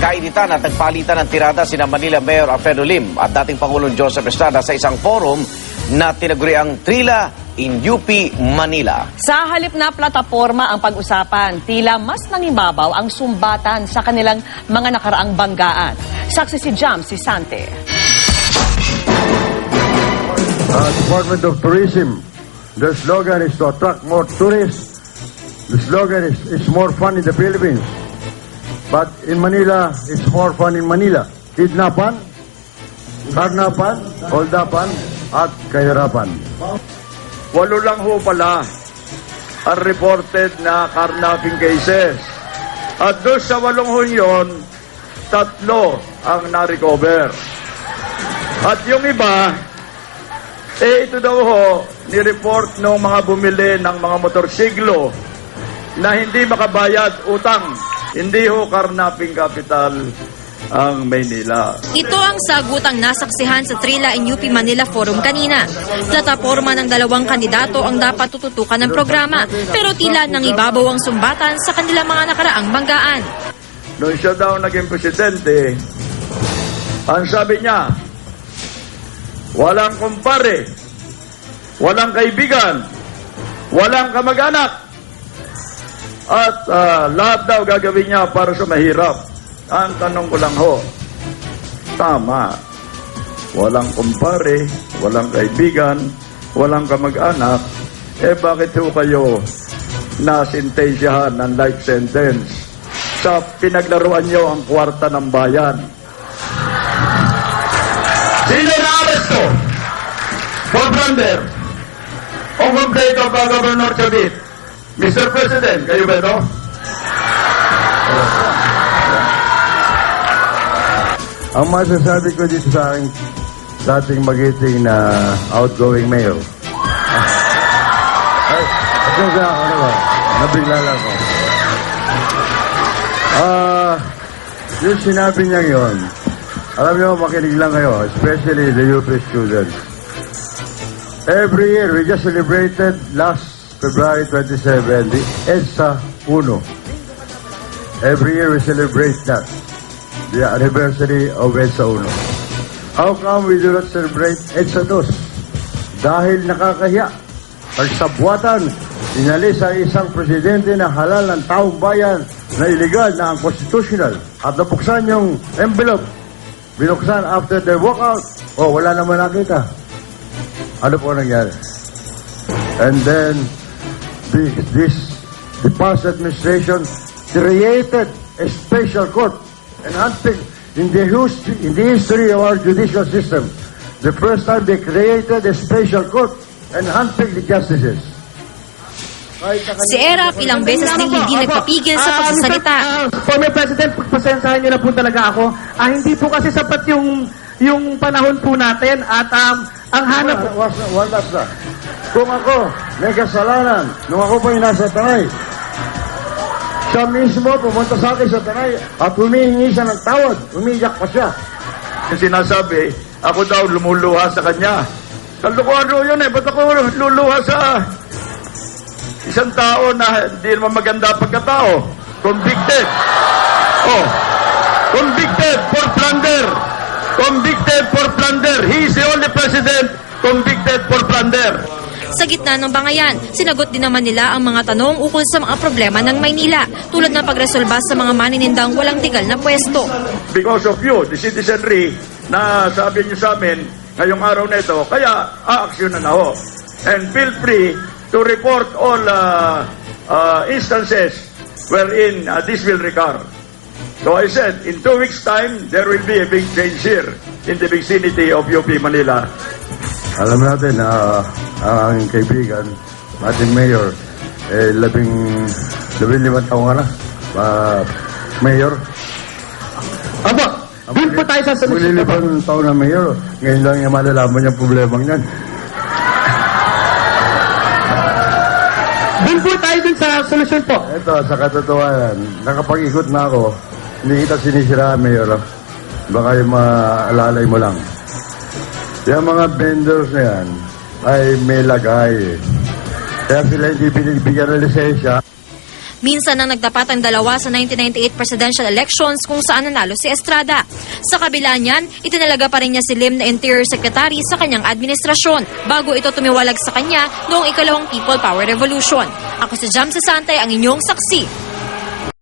nagkainitan at nagpalitan ng tirada sina Manila Mayor Alfredo Lim at dating Pangulong Joseph Estrada sa isang forum na tinaguriang Trila in UP Manila. Sa halip na plataporma ang pag-usapan, tila mas nangibabaw ang sumbatan sa kanilang mga nakaraang banggaan. Saksi si Jam Sisante. Department of Tourism, their slogan is to attract more tourists. The slogan is it's more fun in the Philippines. But in Manila, it's more fun in Manila. Kidnapan, karnapan, holdapan, at kahirapan. 8 lang ho pala ang reported na carnapping cases. At doon sa 8 ho yun, 3 ang na-recover. At yung iba, ito daw ho, ni-report ng mga bumili ng mga motorsiklo na hindi makabayad utang. Hindi ho carnapping capital ang Maynila. Ito ang sagutang nasaksihan sa Trila in UP Manila Forum kanina. Plataporma ng 2 kandidato ang dapat tututukan ng programa, pero tila nangibabaw ang sumbatan sa kanilang mga nakaraang banggaan. Noong siya daw naging presidente, ang sabi niya, walang kumpare, walang kaibigan, walang kamag-anak, at lahat daw gagawin niya para sa mahirap. Ang tanong ko lang ho, tama, walang kumpare, walang kaibigan, walang kamag-anak, bakit ho kayo nasintensyahan ng life sentence sa pinaglaruan niyo ang kwarta ng bayan? Sino na aresto? For plunder. On complaint of Governor Chavit. Mr. President, kayo ba ito? Ang masasabi ko dito sa aking dating magiting na outgoing mayor. Ay, ano ba? Nabigla lang ko. Yung sinabi niya yun, alam niyo, makinig lang kayo, especially the UP students. Every year, we just celebrated last February 27, the EDSA 1. Every year, we celebrate that, the anniversary of EDSA 1. How come we do not celebrate EDSA 2? Dahil nakakahiya. Pagsabuatan, inalis ang isang presidente na halal ng taong bayan na illegal na unconstitutional at nabuksan yung envelope. Binuksan after their walkout. Oh, wala naman nakita. Ano po nangyari? And then, the past administration created a special court and handpicked in the history of our judicial system. The first time they created a special court and handpicked the justices. Si Erap ilang beses ding hindi nagpapigil sa pagsasalita. Former President, pagpasensahan niyo na po talaga ako. Hindi po kasi sapat yung panahon po natin at ang hanap... Walas na. Kung ako may kasalanan, nung ako pa yung nasa Tanay, siya mismo pumunta sa akin sa Tanay at humihingi siya ng tawad. Umiyak pa siya. Yung sinasabi, ako daw lumuluha sa kanya. Kalukuhan ro yun ba't ako luluha sa isang tao na hindi naman maganda pagkatao? Convicted. Oh, convicted for plunder. Convicted for plunder. He is the only president convicted for plunder. Sa gitna ng bangayan, sinagot din naman nila ang mga tanong ukol sa mga problema ng Maynila, tulad ng pagresolba sa mga maninindang walang legal na pwesto. Because of you, the citizenry, na sabi niyo sa amin ngayong araw na ito, kaya aaksyonan na ho. And feel free to report all instances wherein this will recur. So I said, in 2 weeks' time, there will be a big change here in the vicinity of UP Manila. Alam natin na ang kaibigan, ating mayor, 15 taong ka na, mayor. Aba, doon po tayo sa solusyon. 15 taon na mayor, ngayon lang yung malalaman yung problemang yan. Doon po tayo dun sa solusyon po. Ito, sa katotohanan, nakapag-ikot na ako, hindi kita sinisira, mayor. Baka yung maalalay mo lang. Yung mga vendors na yan ay may lagay. Kaya sila hindi binibigyan ng lisensya. Minsan nang nagtapat ang dalawa sa 1998 presidential elections kung saan nanalo si Estrada. Sa kabila niyan, itinalaga pa rin niya si Lim na Interior Secretary sa kanyang administrasyon bago ito tumiwalag sa kanya noong ikalawang People Power Revolution. Ako si Jam Sasante, ang inyong saksi.